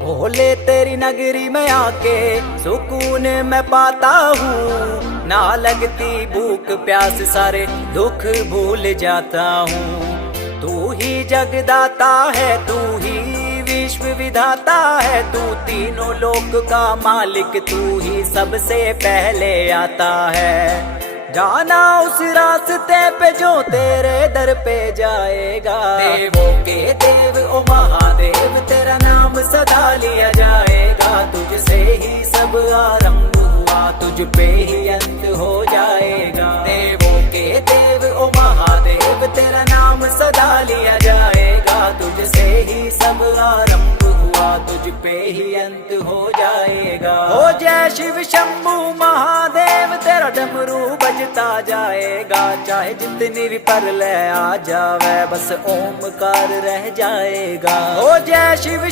भोले तेरी नगरी में आके सुकून मैं पाता हूँ, ना लगती भूख प्यास सारे दुख भूल जाता हूँ। तू ही जगदाता है, तू ही विश्व विधाता है, तू तीनों लोक का मालिक, तू ही सबसे पहले आता है। जाना उस रास्ते पे जो तेरे दर पे जाएगा। देवों के देव ओ महादेव, तेरा नाम सदा लिया जाएगा। तुझसे ही सब आरंभ हुआ, तुझ पे ही अंत हो जाएगा। देवों के देव ओ महादेव, तेरा नाम सदा लिया जाएगा। तुझसे ही सब आरंभ हुआ, तुझ पे ही अंत हो जाएगा। हो जय शिव शंभू महादेव, तेरा डमरू बजता जाएगा। चाहे जितनी भी परलय आ जावे, बस ओमकार रह जाएगा। हो जय शिव